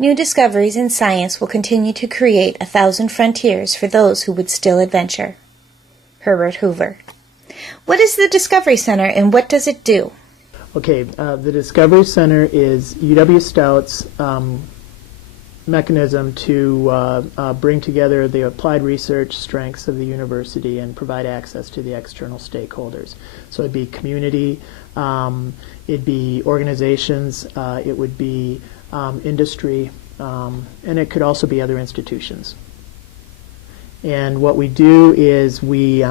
New discoveries in science will continue to create 1,000 frontiers for those who would still adventure. Herbert Hoover. What is the Discovery Center and what does it do? Okay, the Discovery Center is UW Stout's mechanism to bring together the applied research strengths of the university and provide access to the external stakeholders. So it'd be community, it'd be organizations, it would be industry, and it could also be other institutions. And what we do is we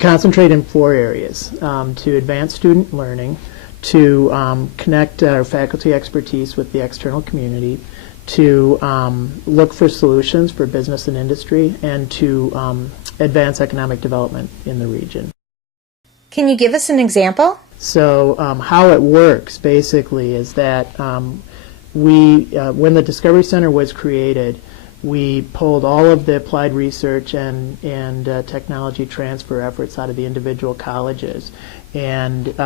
concentrate in 4 areas: to advance student learning, to connect our faculty expertise with the external community, to look for solutions for business and industry, and to advance economic development in the region. Can you give us an example? So how it works basically is that when the Discovery Center was created, we pulled all of the applied research and technology transfer efforts out of the individual colleges and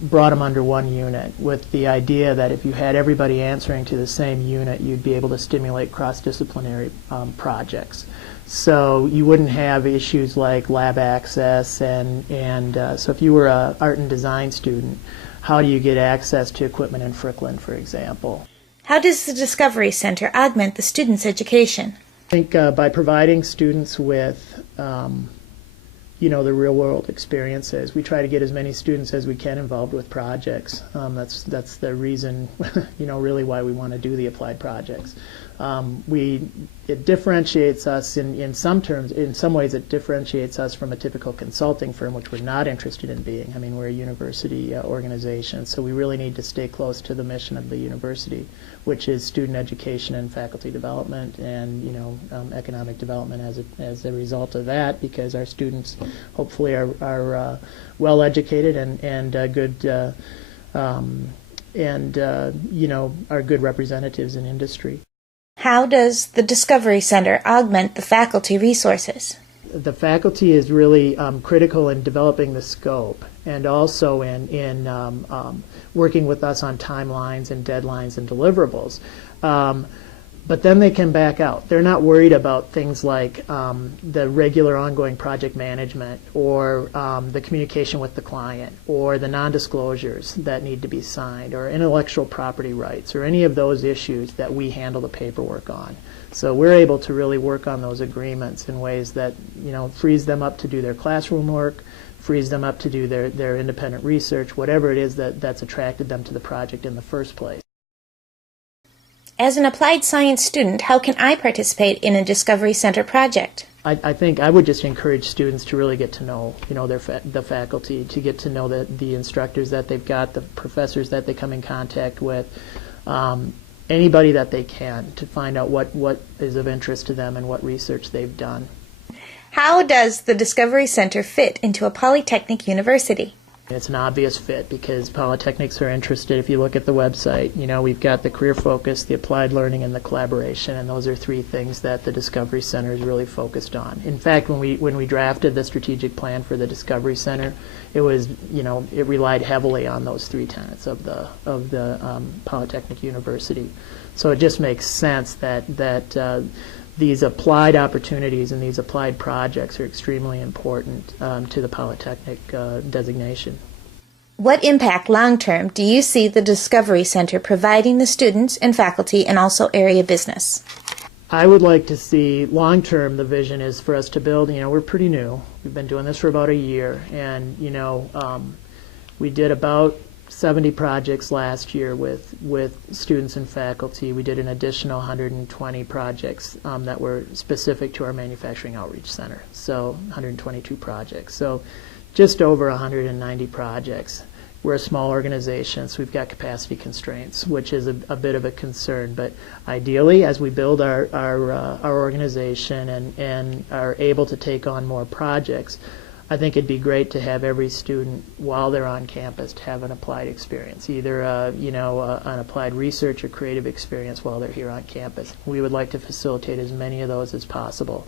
brought them under one unit, with the idea that if you had everybody answering to the same unit, you'd be able to stimulate cross-disciplinary projects. So you wouldn't have issues like lab access, and so if you were an art and design student, how do you get access to equipment in Fricklin, for example? How does the Discovery Center augment the students' education? I think by providing students with the real-world experiences. We try to get as many students as we can involved with projects. That's the reason, really why we want to do the applied projects. It differentiates us in some terms. In some ways, it differentiates us from a typical consulting firm, which we're not interested in being. I mean, we're a university organization, so we really need to stay close to the mission of the university, which is student education and faculty development, and economic development as a result of that, because our students hopefully are well educated and good are good representatives in industry. How does the Discovery Center augment the faculty resources? The faculty is really critical in developing the scope, and also in working with us on timelines and deadlines and deliverables. But then they can back out. They're not worried about things like the regular ongoing project management, or the communication with the client, or the non-disclosures that need to be signed, or intellectual property rights, or any of those issues that we handle the paperwork on. So we're able to really work on those agreements in ways that frees them up to do their classroom work, frees them up to do their independent research, whatever it is that's attracted them to the project in the first place. As an applied science student, how can I participate in a Discovery Center project? I think I would just encourage students to really get to know, the faculty, to get to know the instructors that they've got, the professors that they come in contact with, anybody that they can, to find out what is of interest to them and what research they've done. How does the Discovery Center fit into a polytechnic university? It's an obvious fit because polytechnics are interested. If you look at the website, we've got the career focus, the applied learning, and the collaboration, and those are 3 things that the Discovery Center is really focused on. In fact, when we drafted the strategic plan for the Discovery Center, it was, it relied heavily on those 3 tenets of the Polytechnic University. So it just makes sense that these applied opportunities and these applied projects are extremely important to the Polytechnic designation. What impact long-term do you see the Discovery Center providing the students and faculty and also area business? I would like to see long-term, the vision is for us to build, we're pretty new. We've been doing this for about a year, and we did about 70 projects last year with students and faculty. We did an additional 120 projects that were specific to our Manufacturing Outreach Center, so 122 projects. So just over 190 projects. We're a small organization, so we've got capacity constraints, which is a bit of a concern. But ideally, as we build our organization and are able to take on more projects, I think it'd be great to have every student, while they're on campus, to have an applied experience, either an applied research or creative experience while they're here on campus. We would like to facilitate as many of those as possible